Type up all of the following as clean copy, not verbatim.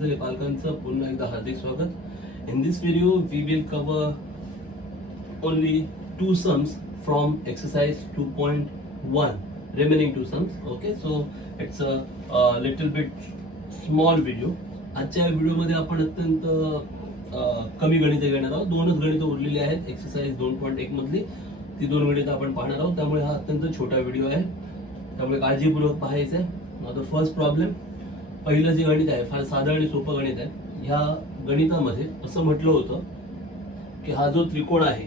विद्यार्थ्यांचं पालकांचं पुन्हा एकदा हार्दिक स्वागत. In this video we will cover only two sums from exercise 2.1, remaining two sums. Okay, so it's a little bit small video. आजच्या व्हिडिओमध्ये आपण अत्यंत कमी गणिते घेणार आहोत. दोनच गणितं उरलेली आहेत एक्सरसाइज 2.1 मधली. ती दोन गणितं आपण पाहणार आहोत, त्यामुळे हा अत्यंत छोटा व्हिडिओ आहे, त्यामुळे काळजीपूर्वक पाहायचं आहे. आता फर्स्ट प्रॉब्लेम, पहिलं जे गणित आहे फार साधं आणि सोपं गणित आहे. ह्या गणितामध्ये असं म्हटलं होतं की हा जो त्रिकोण आहे,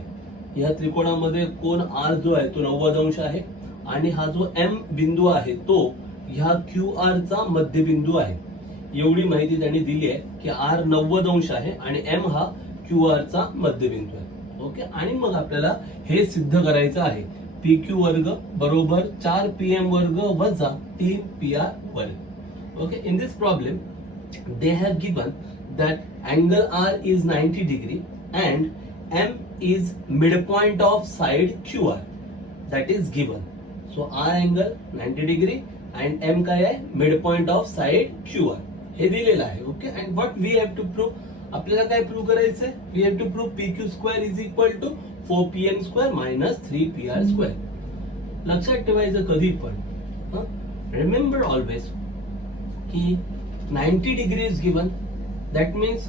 ह्या त्रिकोणामध्ये कोन R जो आहे तो 90 अंश आहे आणि हा जो M बिंदू आहे तो ह्या QR चा मध्यबिंदू आहे. एवढी माहिती त्यांनी दिली आहे की R 90 अंश आहे आणि M हा QR चा मध्यबिंदू आहे. ओके, आणि मग आपल्याला हे सिद्ध करायचं आहे. PQ वर्ग बरोबर 4PM वर्ग वजा 3PR वर्ग. Okay, in this problem they have given that angle R is 90 degree and M is midpoint of side QR. That is given. So R angle 90 degree and M काय आहे, midpoint of side QR. हे दिलेलं आहे. Okay, and what we have to prove, आपल्याला काय prove करायचंय? We have to prove PQ square is equal to 4PM square minus 3PR square. लक्षात ठेवायचं कधी पण, remember always की 90 degree is given. That means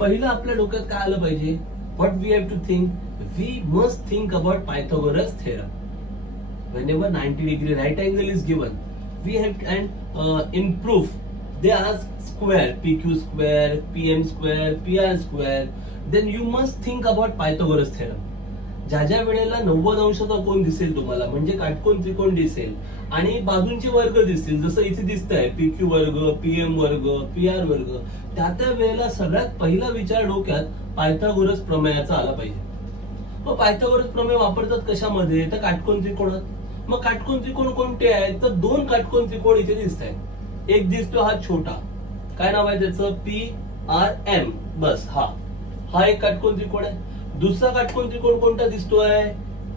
पहिलं आपल्या डोक्यात काय आलं पाहिजे, what we have to think, we must think about Pythagoras theorem. Whenever 90 degree right angle is given, we have and in proof they ask square, PQ square, PM square, PR square, then you must think about Pythagoras theorem. ज्या ज्या वेळेला 90 अंशाचा कोन दिसेल तुम्हाला, म्हणजे काटकोन त्रिकोण दिसेल आणि बाजूंचे वर्ग दिसतील, जसं इथे दिसतंय PQ वर्ग, PM वर्ग, PR वर्ग, त्या वेळेला सगळ्यात पहिला विचार डोक्यात पायथागोरस प्रमेयाचा आला पाहिजे. मग पायथागोरस प्रमेय वापरतात कशामध्ये, तर काटकोन त्रिकोणात. मग काटकोन त्रिकोण कोणते आहेत, तर दोन काटकोन त्रिकोण इथे दिसत आहेत. एक दिसतो हा छोटा, काय नाव आहे त्याचं, PRM, बस हा एक काटकोन त्रिकोण आहे. दुसरा काटकोन त्रिकोण कोणता दिसतोय,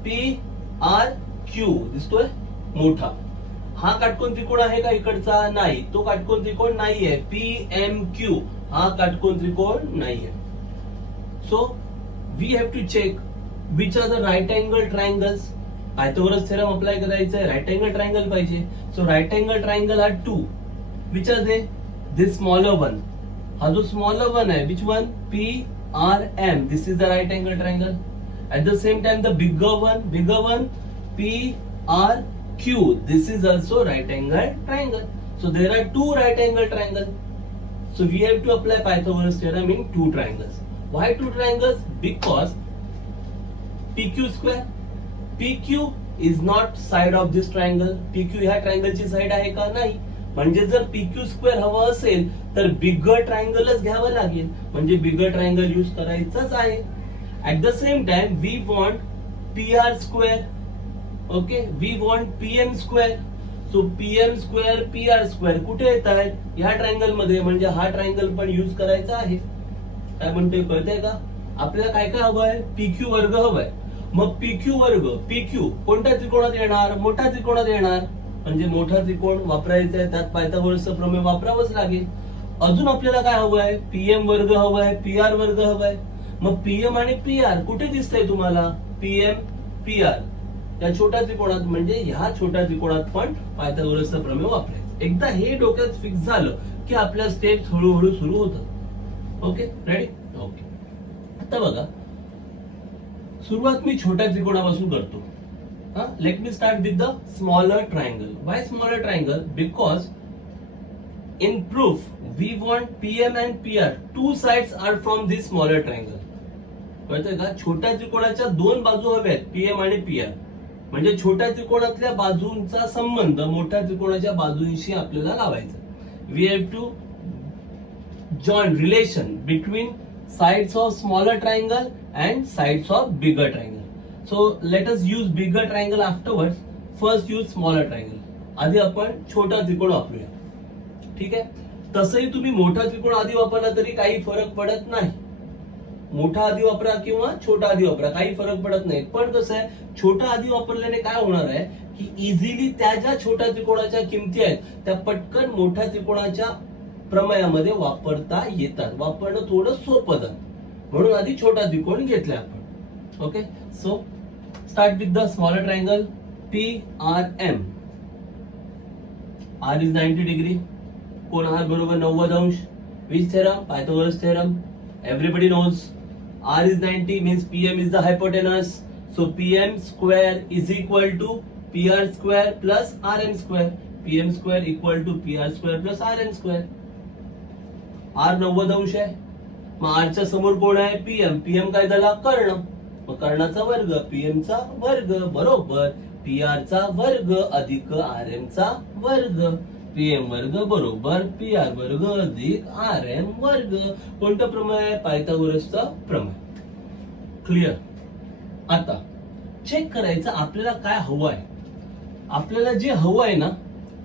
PRQ दिसतोय मोठा. हा काटकोन त्रिकोण आहे का इकडचा, नाही, तो काटकोन त्रिकोण नाहीये. PMQ हा काटकोन त्रिकोण नाहीये. So we have to check which are the right angle triangles. Pythagoras theorem apply करायचा आहे, राईट अँगल ट्रायंगल पाहिजे. So right angle triangle are two. Which are they, this smaller one, हा जो स्मॉलर वन आहे, which one, PRM, this is the right angle triangle. At the same time, the bigger one, PRQ, this is also right angle triangle. So there are two right angle triangles. So we have to apply Pythagoras theorem in two triangles. Why two triangles? Because PQ square, PQ is not side of this triangle. PQ ह्या triangle ची side आहे का, नाही. म्हणजे जर PQ square हवा असेल तर बिगर ट्रायंगलच घ्यावं लागेल, म्हणजे बिगर ट्रायंगल यूज करायचंच आहे. At the same time we want PR square. Okay, we want PM square. So PM square, PR square कुठे येत आहेत, ह्या ट्रायंगल मध्ये, म्हणजे हा ट्रायंगल पण यूज करायचा आहे. काय म्हणतोय, कळतंय का? आपल्याला काय काय हवंय, PQ वर्ग हवाय. मग PQ वर्ग, PQ कोणत्या त्रिकोणात येणार, मोठ्या त्रिकोणात येणार, म्हणजे मोठा त्रिकोण वापरायचा आहे, त्यात पायथागोरसचं प्रमेय वापरावंच लागेल. अजून आपल्याला काय हवंय, PM वर्ग हवाय, PR वर्ग हवाय. मग PM आणि PR कुठे दिसतंय तुम्हाला, PM, PR या छोट्या त्रिकोणात, म्हणजे ह्या छोट्या त्रिकोणात पण पायथागोरसचं प्रमेय वापरायचं. एकदा हे डोक्यात फिक्स झालं की आपल्या स्टेप्स हळूहळू सुरू होतात. Okay, ready? ओके, आता बघा, सुरुवात मी छोट्या त्रिकोणापासून करतो. Let me start with the smaller triangle. Why smaller triangle? Because in proof we want PM and PR. Two sides are from this smaller triangle. कळतंय का? छोट्या त्रिकोणाच्या दोन बाजू हव्यात, PM आणि PR. म्हणजे छोट्या त्रिकोणातल्या बाजूंचा संबंध मोठ्या त्रिकोणाच्या बाजूंशी आपल्याला लावायचा. We have to join relation between sides of smaller triangle and sides of bigger triangle. So let us use bigger triangle afterwards. First use smaller triangle. आधी आपण छोटा त्रिकोण वापरूया. ठीक आहे, तसंही तुम्ही मोठा त्रिकोण आधी वापरला तरी काही फरक पडत नाही. मोठा आधी वापरा किंवा छोटा आधी वापरा, काही फरक पडत नाही. पण कसं आहे, छोटा आधी वापरल्याने काय होणार आहे की इझिली त्या ज्या छोट्या त्रिकोणाच्या किमती आहेत त्या पटकन मोठ्या त्रिकोणाच्या प्रमेयामध्ये वापरता येतात. वापरणं थोडं सोपं जातं, म्हणून आधी छोटा त्रिकोण घेतला आपण. Okay, so start with the smaller triangle PRM. R is 90 degree. कोण R बरोबर 90 अंश. Which theorem? Pythagoras theorem. Everybody knows R is 90 means PM is the hypotenuse. So PM square is equal to PR square plus RM square. PM square equal to PR square plus RM square. R 90 अंश आहे, मग R च्या समोर कोण आहे? PM. PM काय झाला? कर्ण. मग कर्णाचा वर्ग PM चा वर्ग बरोबर PR चा वर्ग अधिक RM चा वर्ग. PM वर्ग बरोबर PR वर्ग अधिक RM वर्ग. कोणतं प्रमेय आहे? पायथागोरसचा प्रमेय. क्लिअर. आता चेक करायचं आपल्याला काय हवं आहे. आपल्याला जे हवं आहे ना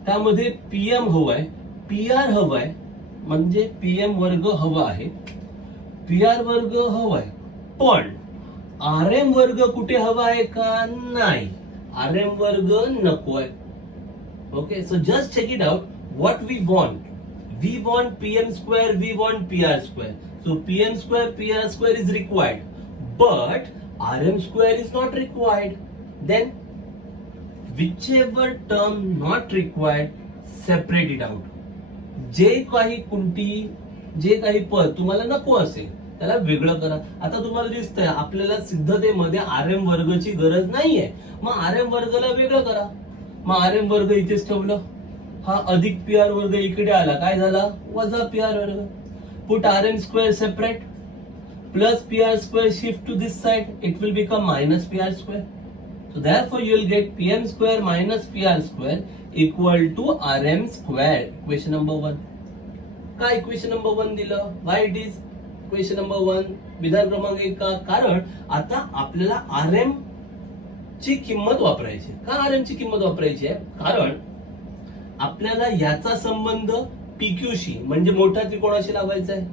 त्यामध्ये PM हवं आहे, PR हवं आहे, म्हणजे PM वर्ग हवा आहे, PR वर्ग हवा आहे, पण RM वर्ग कुठे हवा आहे का? नाही, RM वर्ग नको आहे. Okay, so just check it out. What we want? We want PM square, we want PR square. So PM square, PR square is required, but RM square is not required. Then whichever term not required, separate it out. जे काही पद तुम्हाला नको असेल त्याला वेगळं करा. आता तुम्हाला दिसतंय आपल्याला सिद्धतेमध्ये RM वर्गची गरज नाहीये, मग RM वर्गला वेगळं करा. मग RM वर्ग इथेच ठेवलं, हा अधिक PR वर्ग इकडे आला, काय झाला? वजा PR वर्ग. Put RM square separate. Plus PR square shift to this side, it will become minus PR square. So therefore you will get PM square minus PR square equal to RM square. Equation number 1. का equation number 1 दिलं? Why it is equation number 1? विधान क्रमांक 1 का? कारण आता आपल्याला RM ची किंमत वापरायची. का RM ची किंमत वापरायची आहे? कारण आपल्याला याचा संबंध PQ शी म्हणजे मोठ्या त्रिकोणाशी लावायचा आहे.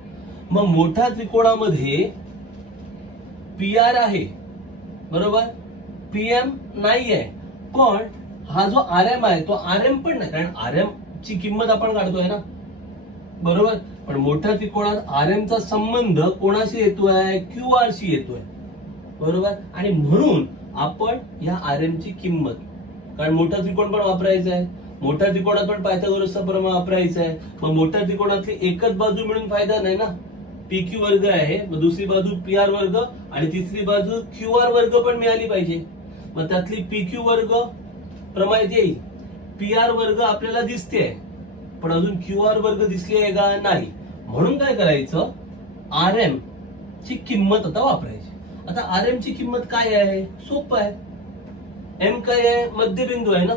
मग मोठ्या त्रिकोणामध्ये PR आहे बरोबर, PM नाही आहे, पण हा जो RM आहे तो RM पण नाही, कारण RM ची किंमत आपण काढतोय ना बरोबर. पण मोठ्या त्रिकोणात RM चा संबंध कोणाशी येतोय? QR शी येतोय बरोबर. आणि म्हणून आपण या RM ची किंमत, कारण मोठा त्रिकोण पण वापरायचा आहे, मोठ्या त्रिकोणात पण पायथागोरसचा प्रमेय वापरायचा आहे. मग मोठ्या त्रिकोणातली एकच बाजू मिळून फायदा नाही ना. PQ वर्ग आहे, मग दुसरी बाजू PR वर्ग आणि तिसरी बाजू QR वर्ग पण मिळाली पाहिजे. मग त्यातली PQ वर्ग प्रमाणात येईल, PR वर्ग आपल्याला दिसते पण अजून QR वर्ग दिसली आहे का? नाही. म्हणून काय करायचं? RM ची किंमत आता वापरायची. आता RM ची किंमत काय आहे? सोपं आहे. M काय आहे? मध्यबिंदू आहे ना.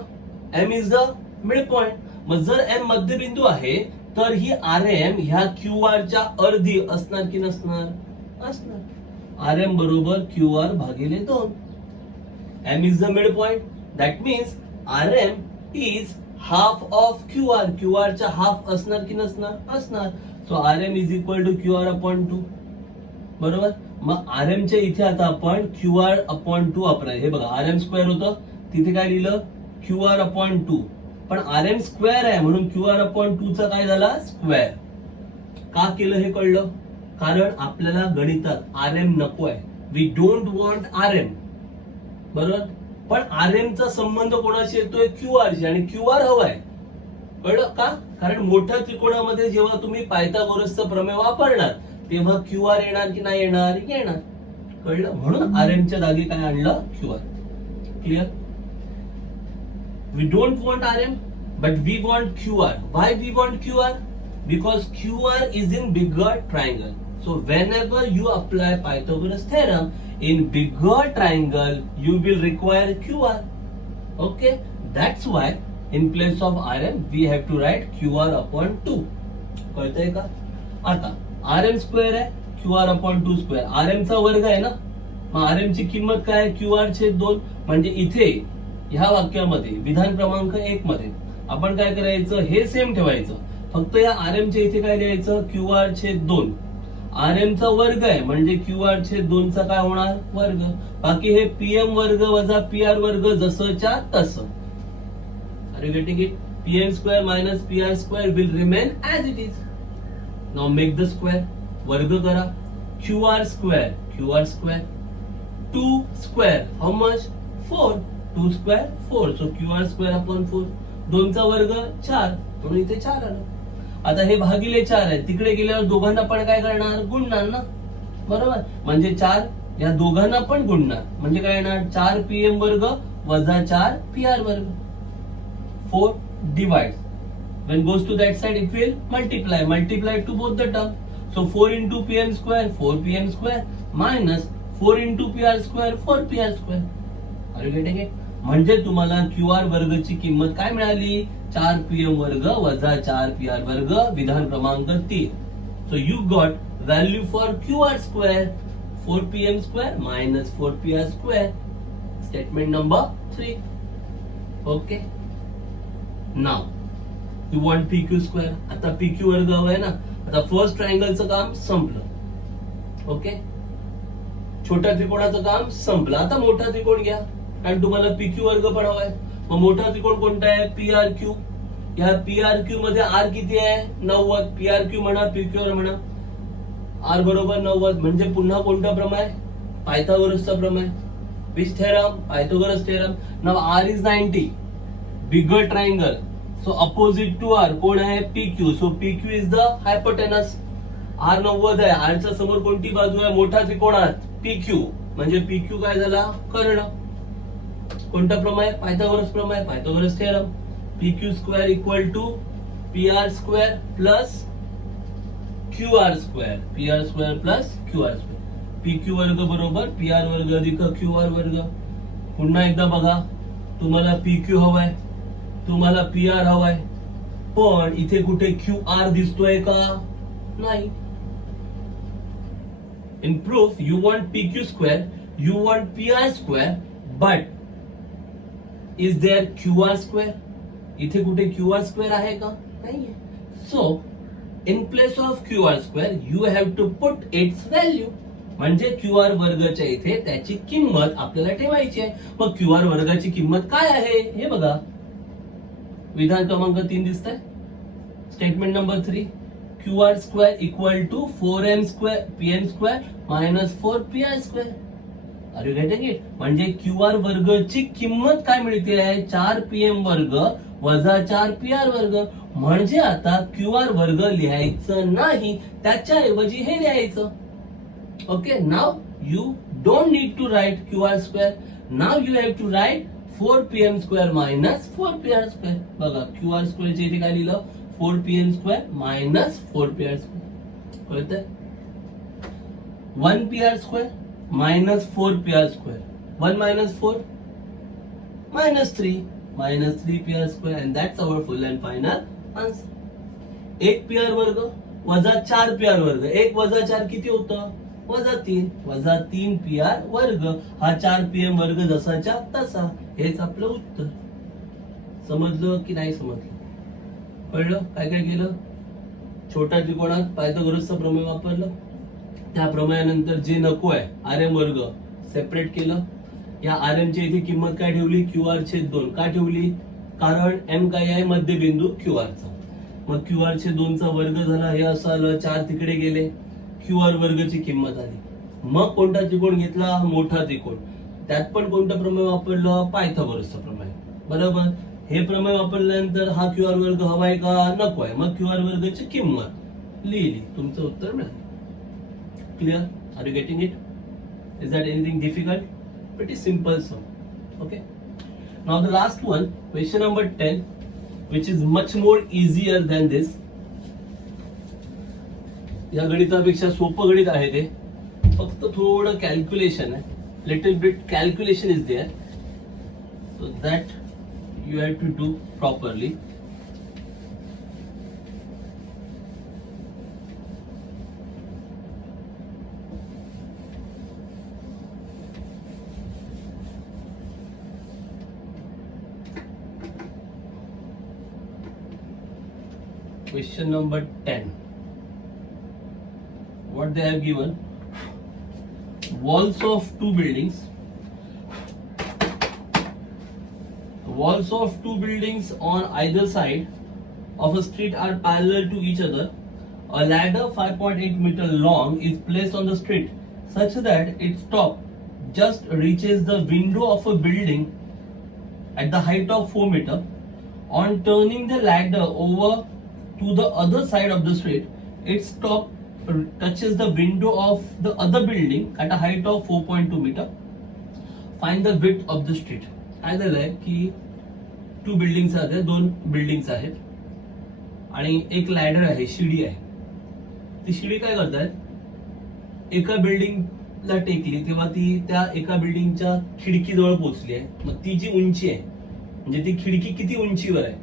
M is the mid point. मग जर M मध्यबिंदू आहे तर ही RM ह्या QR च्या अर्धी असणार की नसणार? असणार. RM बरोबर QR भागिले 2. M is the midpoint. That means RM is half of QR. QR च्या हाफ असणार की नसणार? असणार. So RM is equal to QR upon 2. बरोबर. मग RM च्या इथे आता आपण QR upon 2 वापरायचं. हे बघा RM स्क्वेअर होतं, तिथे काय लिहिलं? QR upon 2. पण RM स्क्वेअर आहे म्हणून QR अपॉन 2 चा काय झाला? स्क्वेअर. का केलं हे कळलं? कारण आपल्याला गणितात RM नको आहे. वी डोंट वॉन्ट RM बरोबर. पण RM चा संबंध कोणाशी येतोय? QR शी, आणि QR हवाय. कळलं का? कारण मोठ्या त्रिकोणामध्ये जेव्हा तुम्ही पायथागोरसचा प्रमेय वापरणार तेव्हा QR येणार की नाही येणार? येणार. कळलं? म्हणून RM च्या जागी काय आणलं? QR. Clear. We don't want RM, but we want QR. Why we want QR? Because QR is in bigger triangle. So whenever you apply Pythagoras theorem in bigger triangle, you will require QR. Okay, that's why in place of RM we have to write QR upon 2. कळतंय का? आता RM square आहे, QR upon 2 square. RM चा वर्ग आहे ना, मग RM ची किंमत काय आहे? QR छेद 2. म्हणजे इथे ह्या वाक्यामध्ये विधान क्रमांक 1 मध्ये आपण काय करायचं? हे सेम ठेवायचं, फक्त या RM च्या इथे काय लिहायचं? QR छेद 2. RM चा वर्ग आहे म्हणजे QR छेद 2 चा काय होणार? वर्ग. बाकी हे PM वर्ग वजा PR वर्ग जसंच्या तसं. Are you getting it? PM square minus PR square will remain as it is. Now make the square, वर्ग करा. QR square, QR square. 2 square, how much? 4. 2 square 4, so QR square upon 4. 2 चा वर्ग 4, म्हणून इथे 4 आलं. आता हे भागिले 4 आहे, तिकडे गेल्यावर दोघांना पण काय करणार? गुणणार ना, बरोबर. म्हणजे 4 या दोघांना पण गुणणार, म्हणजे काय येणार? 4 PM वर्ग वजा 4 PR वर्ग. 4 divides. When goes to that side, it will multiply to both the term. So 4 into PM square, 4 PM square minus 4 into PR square, 4 PR square. Are you getting it? म्हणजे तुम्हाला QR वर्गची किंमत काय मिळाली? 4 PM वर्ग वजा 4 PR वर्ग, विधान क्रमांक 3. So you got value for QR square, 4 PM square minus 4 PR square. Statement number 3. Okay. Now you want PQ square. आता PQ वर्ग हवाय ना. आता फर्स्ट ट्रायंगलचं काम संपलं. ओके, छोट्या त्रिकोणाचं काम संपलं. आता मोठा त्रिकोण घ्या, कारण तुम्हाला PQ वर्ग पण हवाय. मग मोठा त्रिकोण कोणता आहे? PRQ. या PRQ मध्ये R किती आहे? 90. PRQ म्हणा, PQ म्हणा, R बरोबर 90. म्हणजे पुन्हा कोणता प्रमेय? पायथागोरसचा प्रमेय. Which theorem? Pythagoras theorem. Now R is 90. Bigger triangle, so opposite to R कोण आहे? PQ. So PQ is the hypotenuse. R 90 आहे, R च्या समोर कोणती बाजू आहे? मोठा त्रिकोणात PQ. म्हणजे PQ काय झाला? कर्ण. कोणता प्रमेय? पायथागोरस प्रमेय, Pythagoras theorem. PQ square equal to PR square plus QR square, PR square plus QR square. PQ वर्ग बरोबर PR वर्ग अधिक QR वर्ग. पुन्हा एकदा बघा, तुम्हाला PQ हवाय, तुम्हाला PR हवाय, पण इथे कुठे QR दिसतोय का? नाही. In proof you want PQ square, you want PR square, but is there QR square? इथे कुठे QR स्क्वेअर आहे का? नाहीये. So in place of QR square you have to put its value. म्हणजे QR वर्गाच्या इथे त्याची किंमत आपल्याला ठेवायची आहे. मग QR वर्गाची किंमत काय आहे हे बघा. विधान क्रमांक 3 दिसतंय. Statement number 3. QR square equal to 4M square PM square minus 4 PR square. Are you getting it? म्हणजे QR वर्गची किंमत काय मिळते आहे? 4 PM वर्ग वजा 4 PR वर्ग. म्हणजे आता QR वर्ग लिहायचं नाही, त्याच्याऐवजी हे लिहायचं. Okay, now you don't need to write QR square. Now you have to write 4 PM square minus 4 PR square. बघा, QR square चे इथे काय लिहिलं? 4 PM square minus 4 PR square. कळतंय? 1 PR square minus 4 PR square. 1 minus 4 minus 3 minus 3 PR square, and that's our full and final answer. 1 PR वर्ग वजा 4 PR वर्ग. 1 वजा 4 किती होतं? वजा 3. वजा 3 PR वर्ग. हा 4 PM वर्ग जसाच्या तसा. हेच आपलं उत्तर. समजलं की नाही समजलं? कळलं काय काय केलं? छोट्या त्रिकोणात पायथागोरसचा प्रमेय वापरलं. त्या प्रमेयानंतर जे नको आहे RM वर्ग सेपरेट केलं. या RM ची इथे किंमत काय ठेवली? QR छेद 2. का ठेवली? कारण M काय आहे? मध्यबिंदू QR चा. मग QR छेद 2 चा वर्ग झाला, हे असं आलं. 4 तिकडे गेले, QR वर्गची किंमत आली. मग कोणता त्रिकोण घेतला? मोठा त्रिकोण. त्यात पण कोणतं प्रमेय वापरलं? पायथागोरसचा प्रमेय. बरोबर. हे प्रमेय वापरल्यानंतर हा QR वर्ग हवाय का? नको आहे. मग QR वर्गाची किंमत लिहिली. तुमचं उत्तर मिळालं. Clear? Are you getting it? Is that anything difficult? Pretty simple sum. Okay. Now the last one, question number 10, which is much more easier than this. या गणितापेक्षा सोपं गणित आहे ते. फक्त थोडं कॅल्क्युलेशन आहे. Little bit calculation is there, so that you have to do properly. Question number 10. What they have given? Walls of two buildings. Walls of two buildings on either side of a street are parallel to each other. A ladder 5.8 meter long is placed on the street such that its top just reaches the window of a building at the height of 4 meter. On turning the ladder over to the other side of the street, its top touches the window of the other building at a height of 4.2 meter. Find the width of the street. काय झालंय की 2 buildings आहेत, 2 buildings आहेत आणि एक ladder आहे, शिडी आहे. ती शिडी काय करतायत, एका बिल्डिंगला टेकली तेव्हा ती त्या एका बिल्डिंगच्या खिडकीजवळ पोहोचली आहे. मग ती जी उंची आहे, म्हणजे ती खिडकी किती उंचीवर आहे,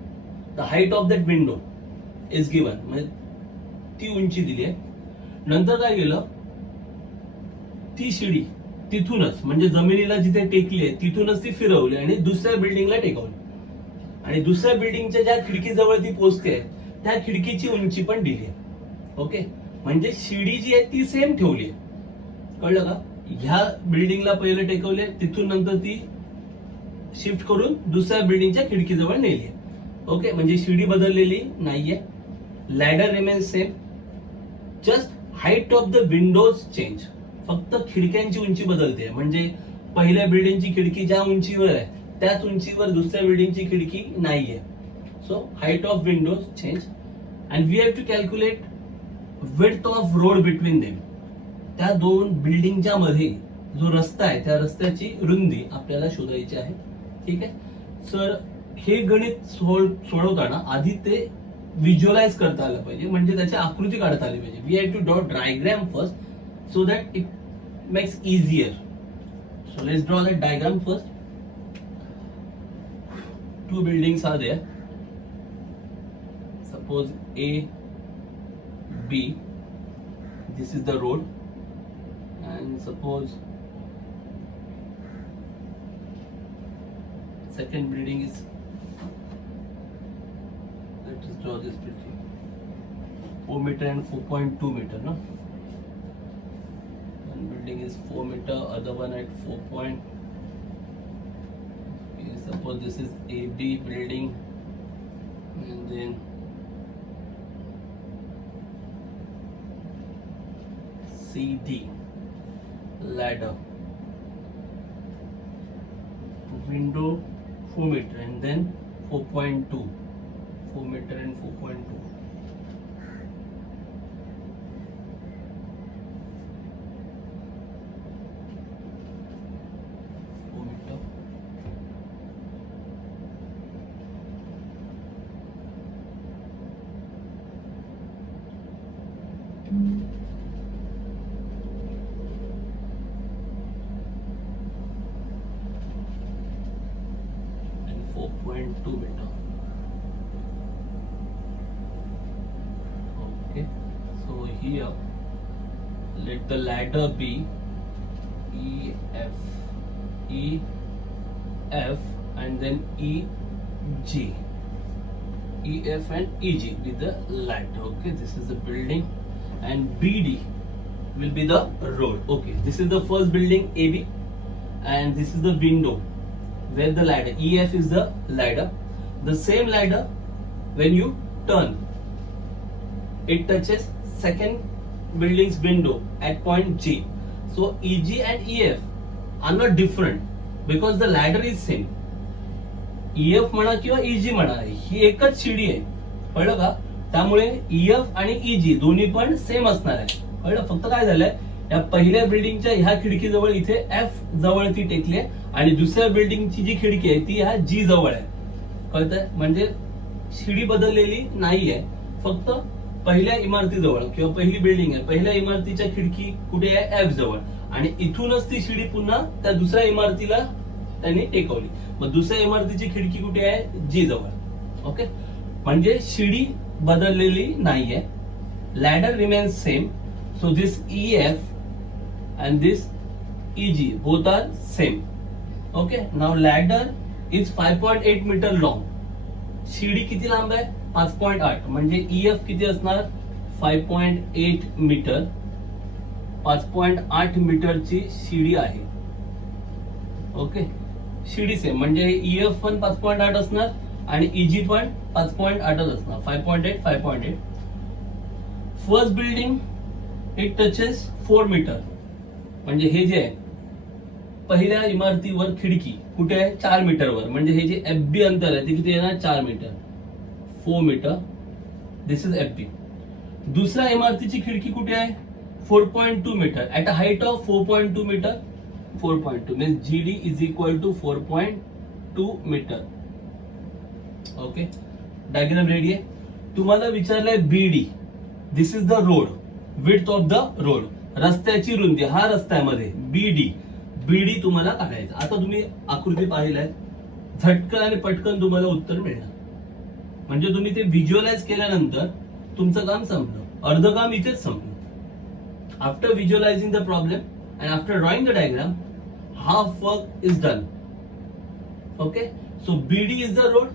the height of that window is given, म्हणजे ती उंची दिली आहे. नंतर काय केलं, ती शिडी तिथूनच म्हणजे जमिनीला जिथे टेकली आहे तिथूनच ती फिरवली आणि दुसऱ्या बिल्डिंगला टेकवली आणि दुसऱ्या बिल्डिंगच्या ज्या खिडकीजवळ ती पोहोचते त्या खिडकीची उंची पण दिली आहे. ओके, म्हणजे शिडी जी आहे ती सेम ठेवली आहे. कळलं का? ह्या बिल्डिंगला पहिले टेकवले, तिथून नंतर ती शिफ्ट करून दुसऱ्या बिल्डिंगच्या खिडकीजवळ नेली आहे. ओके, म्हणजे शिडी बदललेली नाहीये. Ladder remains same, just height of the Windows change. फक्त खिडक्यांची उंची बदलते, म्हणजे पहिल्या बिल्डिंगची खिडकी ज्या उंचीवर आहे त्याच उंचीवर दुसऱ्या बिल्डिंगची खिडकी नाहीये. So height of windows change and we have to calculate width of road between them. त्या दोन बिल्डिंगच्या मध्ये जो रस्ता आहे त्या रस्त्याची रुंदी आपल्याला शोधायची आहे. ठीक आहे सर, हे गणित सोडवताना आधी ते व्हिज्युअलाइज करता आलं पाहिजे, म्हणजे त्याची आकृती काढता आली पाहिजे. We have to draw diagram first so that it makes easier. So let's draw that diagram first. 2 buildings are there. Suppose A, B. This is the road, and suppose second building is. Let us draw this building. 4 meter and 4.2 meter, no? One building is 4 meter, other one at 4. Suppose this is AB building, and then CD ladder, window 4 meter, and then 4.2, 4 meter and 4.2. And 4.2 meter. Okay, so here let the ladder be EF, and then EG. EF and EG with the ladder. Okay, this is the building, and BD will be the road. Okay, this is the first building AB, and this is the window where the ladder EF is the ladder. The same ladder, when you turn, it touches second building's window at point G. So EG and EF are not different because the ladder is same. EF म्हणा किंवा EG म्हणा, ही एकच शिडी आहे. कळलं का? त्यामुळे EF आणि EG दोन्ही पण सेम असणार आहे. कळलं? फक्त काय झालंय, या पहिल्या बिल्डिंगच्या ह्या खिडकी जवळ इथे F जवळ ती टेकली आहे आणि दुसऱ्या बिल्डिंगची जी खिडकी आहे ती ह्या G जवळ आहे. कळतंय? म्हणजे शिडी बदललेली नाहीये, फक्त पहिल्या इमारतीजवळ किंवा पहिली बिल्डिंग आहे, पहिल्या इमारतीच्या खिडकी कुठे आहे, F जवळ, आणि इथूनच ती शिडी पुन्हा त्या दुसऱ्या इमारतीला त्यांनी टेकवली. मग दुसऱ्या इमारतीची खिडकी कुठे आहे, G जवळ. ओके, म्हणजे शिडी बदललेली नाहीये. Ladder remains same. So this EF and this EG both are same. Okay, now ladder is 5.8 meter long. शिडी किती लांब आहे, 5.8, म्हणजे EF किती असणार, 5.8 मीटर. 5.8 मीटरची शिडी आहे. ओके, शिडी सेम, म्हणजे EF पण 5.8 असणार आणि EG पण 5.8 असणार. 5.8, 5.8. First building it touches 4 metre, म्हणजे हे जे आहे पहिल्या इमारतीवर खिडकी कुठे आहे 4 मीटरवर, म्हणजे हे जे FB अंतर आहे ते किती येणार 4 metre, 4 metre. This is FB. दुसऱ्या इमारतीची खिडकी कुठे आहे 4.2 metre at a height of 4.2 metre. 4.2 means GD is equal to 4.2 metre. Okay, diagram ready आहे. तुम्हाला विचारलंय BD, this is the road, width of the road, रस्त्याची रुंदी, हा रस्त्यामध्ये BD तुम्हाला काढायचं. आता तुम्ही आकृती पाहिलाय, झटकन आणि पटकन तुम्हाला उत्तर मिळणार. म्हणजे तुम्ही ते व्हिज्युअलाइज केल्यानंतर तुमचं काम संपलं, अर्ध काम इथेच संपलं. After visualising the problem and after drawing the diagram, half work is done. Okay, so BD is the road.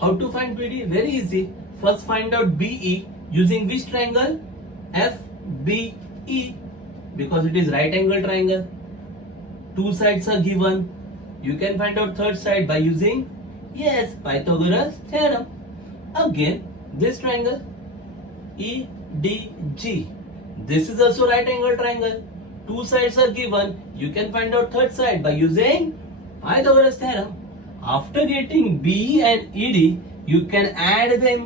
How to find BD? Very easy. First find out BE using which triangle? FBE, because it is right angle triangle. Two sides are given. You can find out third side by using, yes, Pythagoras theorem. Again, this triangle EDG. This is also right angle triangle. Two sides are given. You can find out third side by using Pythagoras theorem. After getting BE and ED, you can add them.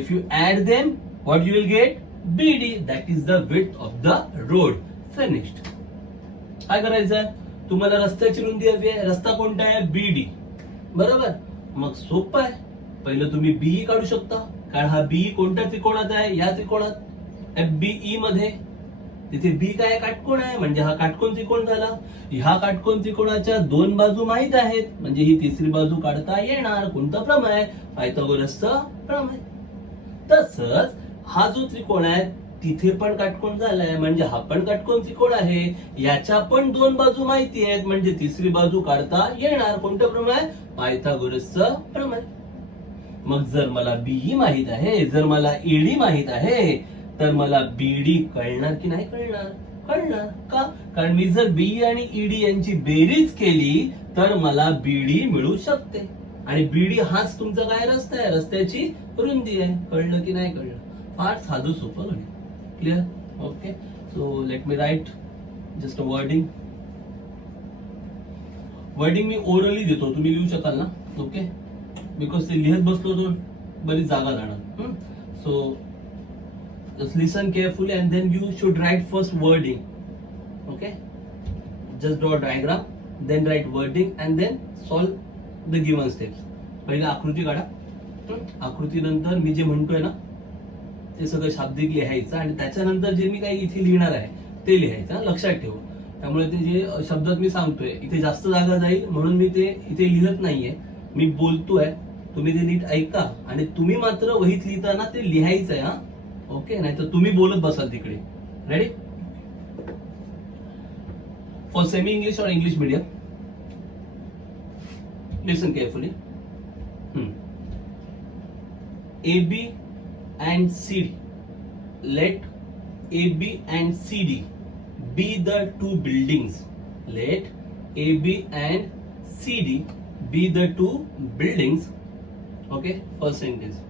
If you add them, what you will get? BD. That is the width of the road. Finished. काय करायचं? तुम्हाला रस्त्याची रुंदी हवी आहे. रस्ता कोणता आहे? BD. बरोबर? मग सोपं आहे. पहिलं तुम्ही BE काढू शकता, कारण हा BE कोणत्या त्रिकोणात आहे? या त्रिकोणात FBE मध्ये. तिथे B काय काटकोण आहे, म्हणजे हा काटकोण त्रिकोण झाला. ह्या काटकोण त्रिकोणाच्या दोन बाजू माहित आहेत, म्हणजे ही तिसरी बाजू काढता येणार. कोणतं प्रमेय? पायथागोरसचं प्रमेय. तसंच हा जो त्रिकोण आहे तिथे पण काटकोण झालाय, म्हणजे हा पण काटकोण त्रिकोण आहे. याच्या पण दोन बाजू माहिती आहेत, म्हणजे तिसरी बाजू काढता येणार. कोणतं प्रमेय? पायथागोरसचं प्रमेय. मग जर मला BE माहित आहे, जर मला ED माहित आहे, तर मला BD कळणार की नाही कळणार? कळणार. का? कारण मी जर BE आणि ED यांची बेरीज केली तर मला BD मिळू शकते. आणि BD हाच तुमचा काय रस्ता आहे, रस्त्याची रुंदी आहे. कळलं की नाही कळलं? फार साधं सोपं गणित. Clear? Okay, so let me write just a wording. Wording मी ओरली देतो, तुम्ही लिहू शकाल ना? ओके, बिकॉज ते लिहत बसलो तर बरीच जागा जाणार. So just listen carefully and then you should write first wording. Okay, just draw a diagram, then write wording and then solve the given steps. पहिला आकृती काढा. आकृती नंतर मी जे म्हणतोय ना ते सगळं शाब्दिक लिहायचं, आणि त्याच्यानंतर जे मी काही इथे लिहिणार आहे ते लिहायचं. लक्षात ठेवा. त्यामुळे ते जे शब्दात मी सांगतोय इथे जास्त जागा जाईल म्हणून मी ते इथे लिहत नाहीये. मी बोलतोय, तुम्ही ते नीट ऐका आणि तुम्ही मात्र वहीत लिहिताना ते लिहायचंय. हा, ओके, नाही तर तुम्ही बोलत बसाल तिकडे. रेडी? फॉर सेमी इंग्लिश और English medium, listen carefully. AB and CD, let AB and CD be the two buildings. Let AB and CD be the two buildings. Okay, first sentence.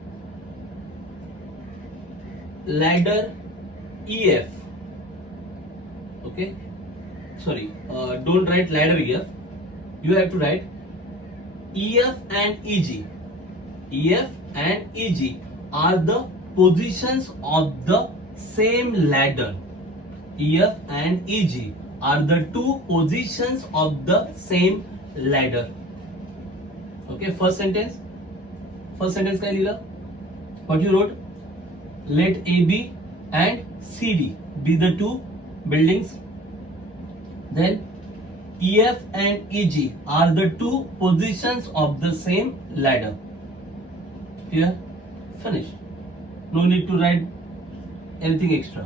Ladder EF. Okay, sorry, don't write ladder EF. You have to write EF and EG. EF and EG are the positions of the same ladder. EF and EG are the two positions of the same ladder. Okay, first sentence. First sentence काय लिहिलं? What you wrote? Let AB and CD be the two buildings. Then EF and EG are the two positions of the same ladder. Here, finish. No need to write anything extra.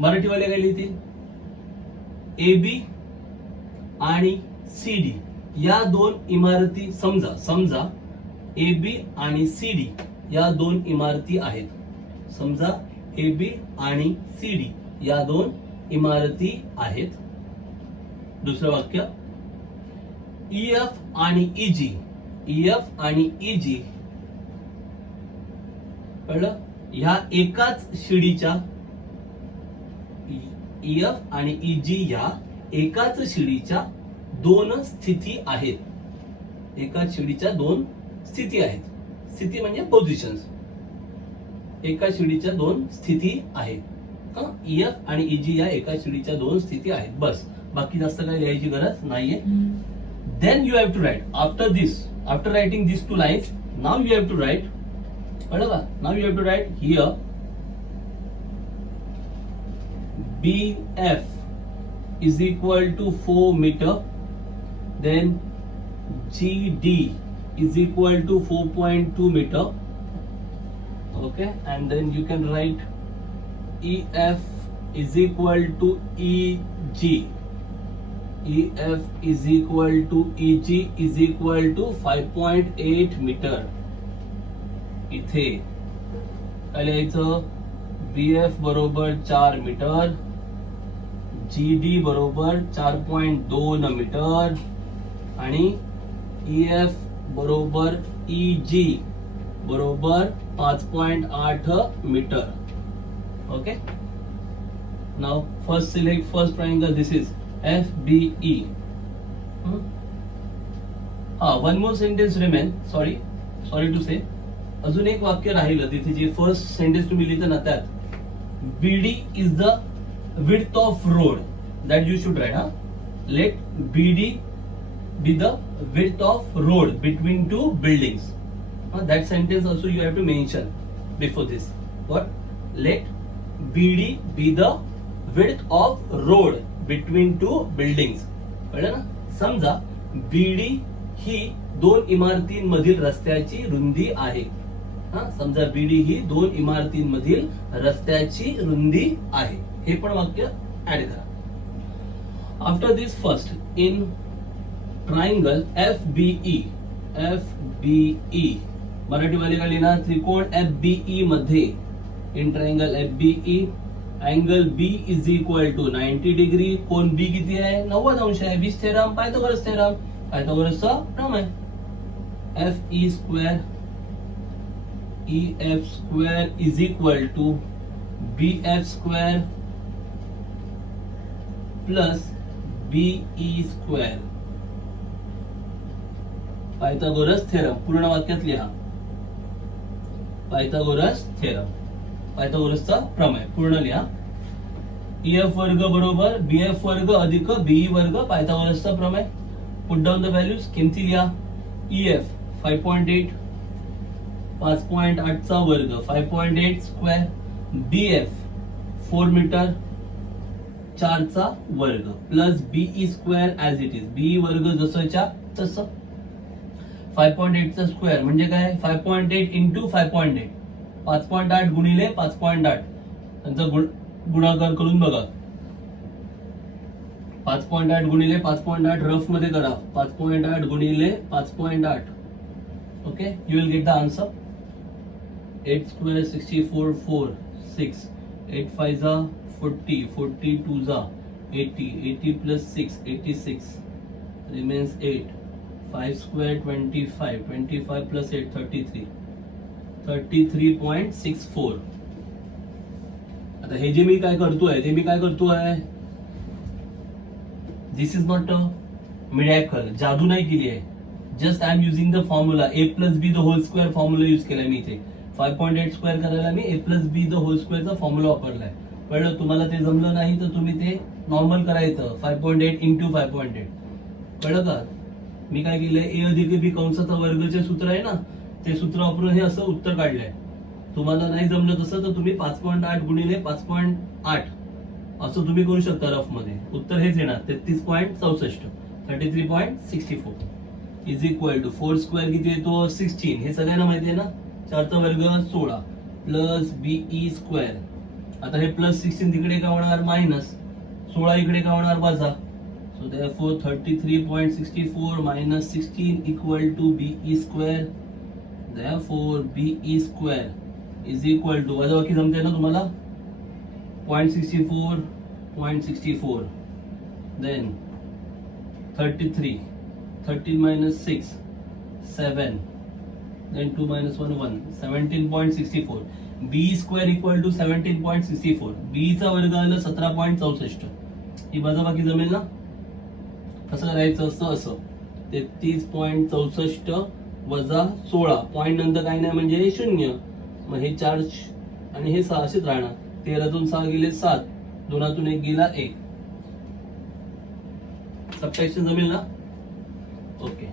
Marathi वाले काय लिहितील? AB आणि CD या दोन इमारती, समजा AB आणि CD या दोन इमारती आहेत. समजा AB आणि CD या दोन इमारती आहेत. दुसरं वाक्य, EF आणि EG, EF आणि EG, कळलं? ह्या एकाच शिडीच्या EF आणि EG ह्या एकाच शिडीच्या दोन स्थिती आहेत. एकाच शिडीच्या दोन स्थिती आहेत. स्थिती म्हणजे पोझिशन्स. एका शिडीच्या दोन स्थिती आहेत. EF आणि EG या एका शिडीच्या दोन स्थिती आहेत. बस, बाकी जास्त काही लिहायची गरज नाहीये. Then you have to write after this. After writing these two lines, now you have to write. कळलं का? Now you have to write here BF is equal to 4 meter. Then GD is equal to 4.2 meter. Okay, and then you can write EF is equal to EG. EF is equal to EG is equal to 5.8 meter. इथे काय लिहायचं? BF बरोबर 4 metre, GD बरोबर 4.2 metre आणि EF बरोबर EG बरोबर 5.8 metre. Okay. Now first select first triangle. This is FBE. One more sentence remain. Sorry to say. अजून एक वाक्य राहिलं तिथे, जे फर्स्ट सेंटेन्स तुम्ही लिहिता ना त्यात BD is the width of road. That you should write. Let BD be the width of road between two buildings. That sentence also you have to mention before this. What? Let BD be the width of road between two buildings. कळलं ना? समजा BD ही दोन इमारतींमधील रस्त्याची रुंदी आहे. समजा BD ही दोन इमारतींमधील रस्त्याची रुंदी आहे. हे पण वाक्य ऍड करा. After this first in triangle FBE मराठीवाले का लिहिणार? त्रिकोण FBE मध्ये in triangle FBE angle B is equal to 90 degree. कोण B किती आहे? 90 अंश आहे. 20 थेरम, पायथागोरस थेरम, पायथागोरसचा प्रमेय. FE square EF square is equal to BF square plus BE square. Pythagoras theorem पूर्ण वाक्यात लिहा. पायथागोरस थेरम, पायथागोरसचा प्रमेय पूर्ण लिहा. EF वर्ग बरोबर BF वर्ग अधिक BE वर्ग, पायथागोरसचा प्रमेय. Put down the values. किमती लिहा. EF 5.8, 5.8 चा वर्ग 5.8 स्क्वेअर. BF 4 मीटर, 4 चा वर्ग plus BE square as it is. BE वर्ग जसंच्या तसं. 5.8 चा स्क्वेअर म्हणजे काय? 5.8 इंटू 5.8. 5.8 गुणिले 5.8 त्यांचा गुणाकार करून बघा. 5.8 गुणिले 5.8 रफ मध्ये करा. 5.8 गुणिले 5.8. Okay, you will get the answer. 8 square 64, 4, 6, 8 5 जा 40, 42 जा 80, 80 प्लस 6, 86 रिमेन्स 8. 5 square 25, 25 plus 8 33, 33.64. आता हे जे मी काय करतोय ते मी काय करतोय? This is not a miracle. जादू नाही केली आहे. Just I am using the formula. A plus B the whole square formula use केलाय मी इथे. 5.8 स्क्वेअर करायला मी A plus B the whole स्क्वेअरचा फॉर्म्युला वापरलाय. कळलं? तुम्हाला ते जमलं नाही तर तुम्ही ते नॉर्मल करायचं. 5.8 इंटू 5.8. कळलं का? मी काय केलंय? A अधिक B कंसाचा वर्गचे सूत्र आहे ना, ते सूत्र वापरून हे असं उत्तर काढलंय. तुम्हाला नाही जमलं तसं तर तुम्ही 5.8 गुणिले 5.8 असं तुम्ही करू शकता रफ मध्ये. उत्तर हेच येणार 33.64, 33.64 इज इक्वल टू 4 स्क्वेअर किती येतो? 16. हे सगळ्यांना माहिती आहे ना. 4 चा वर्ग 16 प्लस BE स्क्वेअर. आता हे प्लस 16 तिकडे काय होणार? मायनस 16 इकडे काय होणार? वजा. So therefore 33.64 minus 16 equal to BE square. Therefore BE square is equal to, वजाबाकी जमते ना तुम्हाला? 0.64, 0.64. Then 33, 13 minus 6, 7. Then 2 minus 1, 1. 17.64. B square equal to 17.64. B चा वर्ग आला 17.64. ही वजाबाकी जमेल ना? कसं करायचं असतं? असं 33.64 वजा 16. पॉईंट नंतर काही नाही म्हणजे 0. मग हे 4 आणि हे 6 असेच राहणार. 13तून 6 गेले 7, 2तून 1 गेला 1. सबट्रॅक्शन जमेल ना? Okay.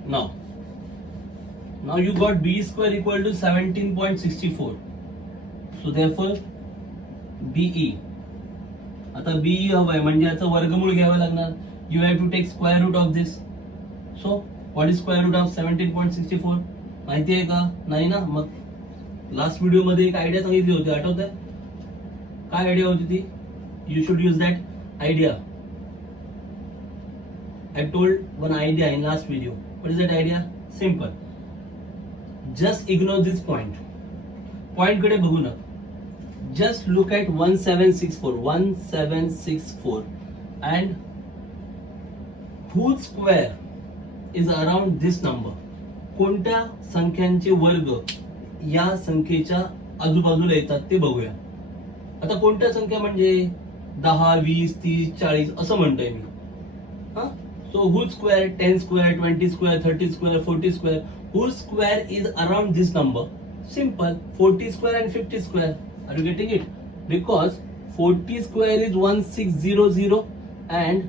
Now you got b square equal to 17.64. So therefore BE. आता BE हवंय म्हणजे याचं वर्गमूळ घ्यावं लागणार. You have to take square root of this. So what is square root of 17.64? माहिती आहे का? नाही ना? मग लास्ट व्हिडिओ मध्ये एक आयडिया सांगितली होती, आठवत आहे? काय आयडिया होती ती? You should use that idea. I told one idea in last video. What is that idea? Simple. Just ignore this point. Point कडे बघू ना. Just look at 1764 and whose square is around this number? कोणत्या संख्यांचे वर्ग या संख्येच्या आजूबाजूला येतात ते बघूया. आता कोणत्या संख्या म्हणजे 10, 20, 30, 40 असं म्हणतोय मी. हा, so whose square? 10 square, 20 square, 30 square, 40 square. Whose square is around this number? Simple. 40 square and 50 square. Are you getting it? Because 40 square is 1600 and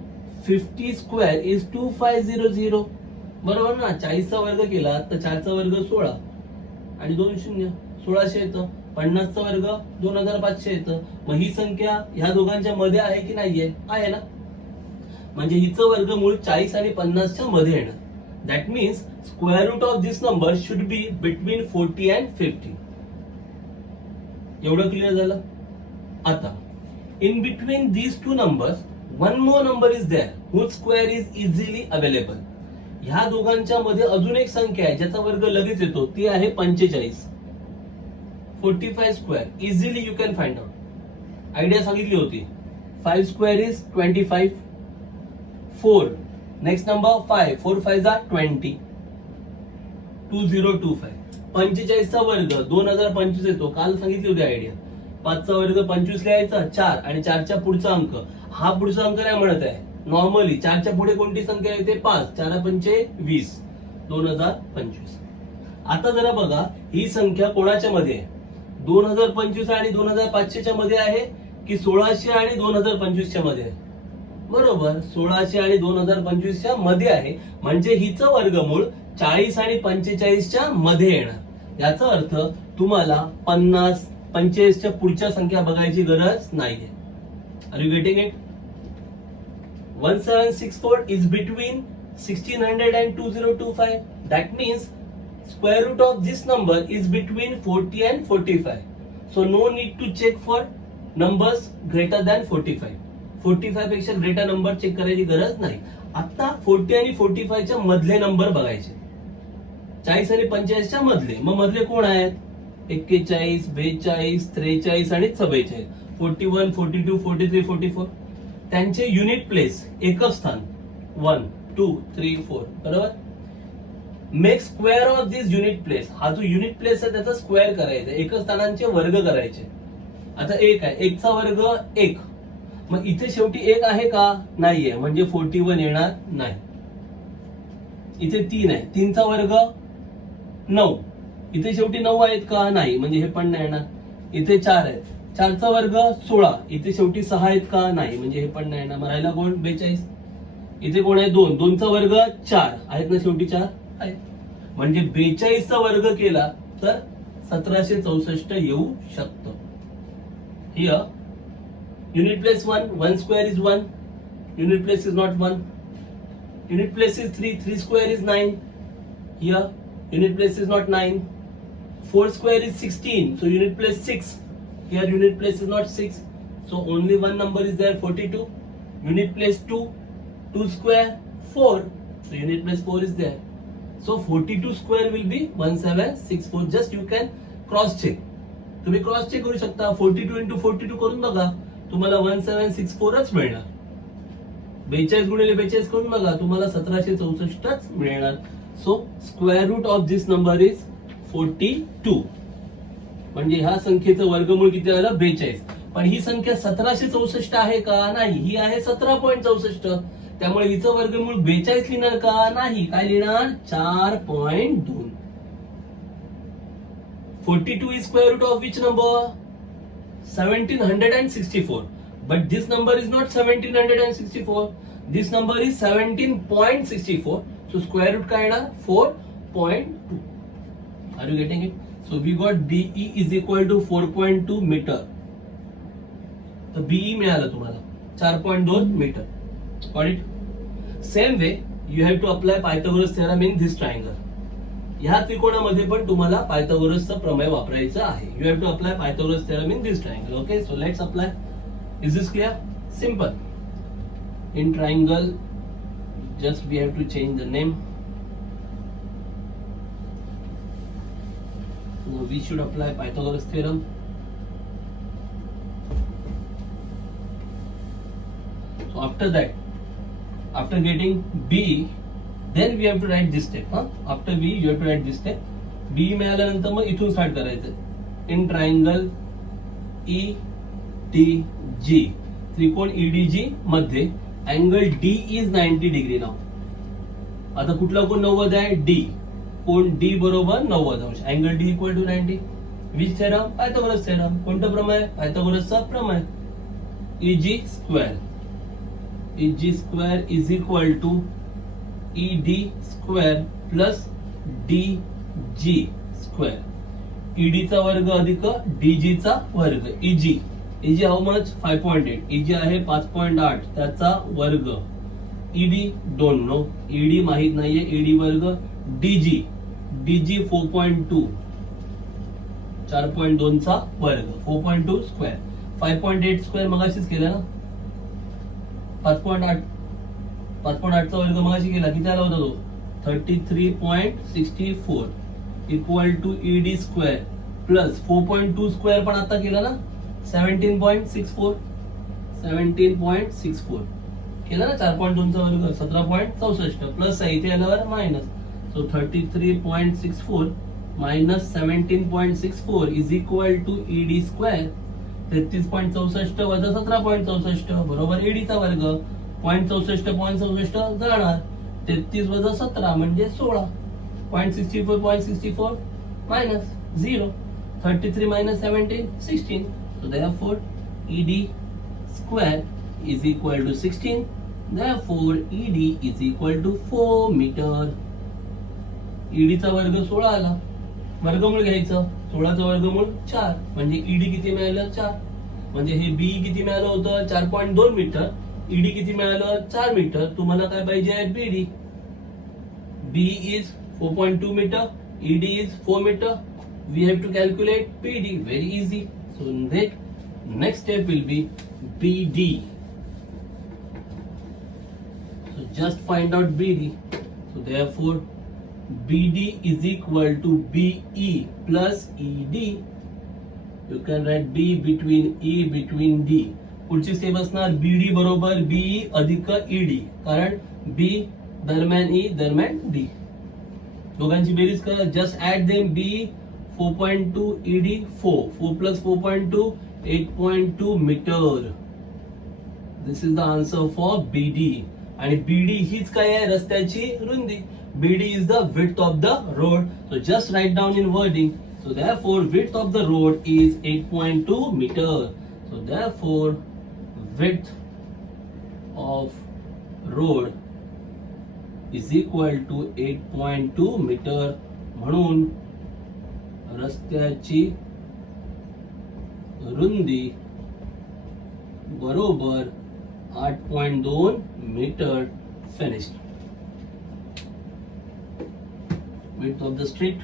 50 square is 2500. बरोबर ना? 40 चा वर्ग केला तर 4 चा वर्ग 16 आणि 2 0 1600 येतं. 50 चा वर्ग 2500 येतं. मग ही संख्या ह्या दोघांच्या मध्ये आहे की नाहीये? आहे ना? म्हणजे हिचं वर्गमूळ 40 आणि 50 च्या मध्ये येणार. That means square root of this number should be between 40 and 50. एवढं क्लिअर झालं? आता in between these two numbers one more number is there whose square is easily available. ह्या दोघांच्या मध्ये अजून एक संख्या आहे ज्याचा वर्ग लगेच येतो, ती आहे 45. 45 square easily you can find out. Idea सांगितली होती. 5 square is 25. 4 next number 5. 4 5 are 20. 2025. 45 चा वर्ग 2025 येतो. काल सांगितली होती आयडिया. 5 चा वर्ग 25 लिहायचा, 4 आणि 4 च्या पुढचा अंक. हा पुढचा अंक नाही म्हणत आहे. नॉर्मली 4 च्या पुढे कोणती संख्या येते? 5. 4 पंचे 20. 2025. आता जरा बघा ही संख्या कोणाच्या मध्ये आहे? 2025 आणि 2500 च्या मध्ये आहे की 1600 आणि 2025 च्या मध्ये आहे? बरोबर, 1600 आणि 2025 च्या मध्ये आहे. म्हणजे हिचं वर्गमूळ 40 आणि 45 च्या मध्ये येणार. याचा अर्थ तुम्हाला 50, 45 च्या पुढच्या संख्या बघायची गरज नाहीये. Are you getting it? 1764 is between 1600 and 2025. That means square root of this number is between 40 and 45. So no need to check for numbers greater than 45. 45 पेक्षा ग्रेटर नंबर चेक करायची गरज नाही. आता 40 आणि 45 च्या मधले नंबर बघायचे. 40 आणि 45 च्या मधले. मग मधले कोण आहेत? 41, 42, 43 आणि 44. 41, 42, 43, 44. त्यांचे युनिट प्लेस एकक स्थान 1, 2, 3, 4. बरोबर. Make square of this unit place. हा जो युनिट प्लेस आहे त्याचा स्क्वेअर करायचा. एकक स्थानांचे वर्ग करायचे. आता 1 आहे. 1 चा वर्ग 1. मग इथे शेवटी 1 आहे का? नाहीये. म्हणजे 41 येणार नाही. इथे 3 आहे. 3 चा वर्ग 9. इथे शेवटी 9 आहेत का? नाही. म्हणजे हे पण नाही येणार. इथे 4 आहेत. 4 चा वर्ग 16. इथे शेवटी 6 आहेत का? नाही. म्हणजे हे पण नाही येणार. मग राहिला कोण? 42. इथे कोण आहे? 2. 2 चा वर्ग 4 आहेत ना? शेवटी 4 आहेत. म्हणजे 42 चा वर्ग केला तर 1764 येऊ शकतं. Here unit place 1 square is 1. Unit place is not 1. Unit place is 3 square is 9. Here unit place is not 9. 4 square is 16. So unit place 6. Here unit place is not 6. So only one number is there, 42. Unit place 2. 2 square 4. So unit place 4 is there. So 42 square will be 1764. Just you can cross check. तुम्ही cross check करू शकता. 42 into 42 करून बघा. तुम्हाला 1764च मिळणार. 42 गुणिले 42 करून बघा. तुम्हाला 1764च मिळणार. So square root of this number is 42. म्हणजे ह्या संख्येचं वर्गमूळ किती आलं 42. पण ही संख्या 1764 आहे का? नाही, ही आहे 17.64. त्यामुळे हिचं वर्गमूळ 42 लिहिणार का? नाही. काय लिहिणार? 4.2. 42 is square root of which number? 1764. But this number is not 1764. This number is 17.64. So square root काय येणार? 4.2. Are you getting it? So we got BE is equal to 4.2 meter. तर BE मिळालं तुम्हाला 4.2 metre. Got it? Same way you have to apply Pythagoras theorem in this triangle. ह्या त्रिकोणामध्ये पण तुम्हाला पायथागोरसचा प्रमेय वापरायचा आहे. You have to apply Pythagoras theorem in this triangle. Okay, so let's apply. Is this clear? Simple. In triangle, just we have to change the name. So we should apply Pythagoras theorem. So after that, after getting B, then we have to write this step. After B, you have to write this step. B मिळाल्यानंतर मग इथून start करायचं. In triangle EDG, त्रिकोण EDG मध्ये angle D is 90 degree नाव. आता कुठला कोण 90 आहे? D. कोण D बरोबर 90 अंश. Angle D equal to 90. Which theorem? Pythagoras theorem. कोणतं प्रमेय? पायथागोरसचा प्रमेय. EG square. EG square is equal to ED square plus DG square. ED चा वर्ग अधिक DG चा वर्ग. EG how much? 5.8. EG आहे 5.8, त्याचा वर्ग. ED don't know. ED माहित नाहीये. ED वर्ग. DG 4.2, 4.2 चा वर्ग. 4.2 स्क्वेअर. 5.8 स्क्वेअर मगाशीच केलं ना. 5.8 चा वर्ग मगाशी केला. किती आला होता तो? 33.64 equal to ED square plus 4.2 square पण आता केला ना. 17.64 केला ना. 4.2 चा वर्ग 17.64 प्लस आहे इथे आल्यावर minus. So 33.64 minus 17.64 is equal to ED square. 33.64 वजा 17.64 बरोबर ED चा वर्ग. 0.64 जाणार. 33 वजा 17 म्हणजे 16. 0.64 minus 0. 33 minus 17, 16. So therefore ED square is equal to 16. Therefore ED is equal to 4 meter. ED चा वर्ग 16 आला. वर्गमूळ घ्यायचं. 16 चा वर्गमूळ 4 म्हणजे ED किती मिळालं? 4. म्हणजे हे B किती मिळालं होतं? 4.2 मीटर. ED किती मिळालं? 4 मीटर. तुम्हाला काय पाहिजे आहे? BD. B is 4.2 meter. ED is 4 meter. We have to calculate BD. Very easy. So next step will be BD. So just find out BD. So therefore BD is equal to BE plus ED. You can write B between E between D. पुढची step असणार BD बरोबर BE अधिक ED. कारण B दरम्यान E दरम्यान D. दोघांची बेरीज करा. Just add them. B 4.2 ED 4 plus 4.2 8.2 metre. This is the answer for BD. आणि BD हीच काय आहे? रस्त्याची रुंदी. BD is the width of the road. So just write down in wording. So therefore width of the road is 8.2 meter. So therefore width of road is equal to 8.2 meter. म्हणून रस्त्याची रुंदी बरोबर 8.2 metre. Finished. Width of the street,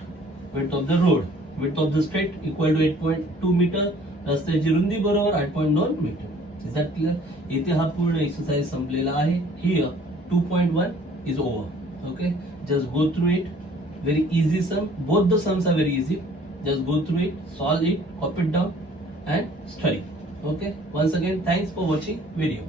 width of the road, width of the street equal to 8.2 meter. रस्त्याची रुंदी बरोबर 8.2 metre. Is that clear? येथे हा पूर्ण एक्सरसाइज संपलेला आहे. Here 2.1 is over. Okay, just go through it. Very easy sum. Both the sums are very easy. Just go through it, solve it, copy it down, and study. Okay. Once again, thanks for watching video.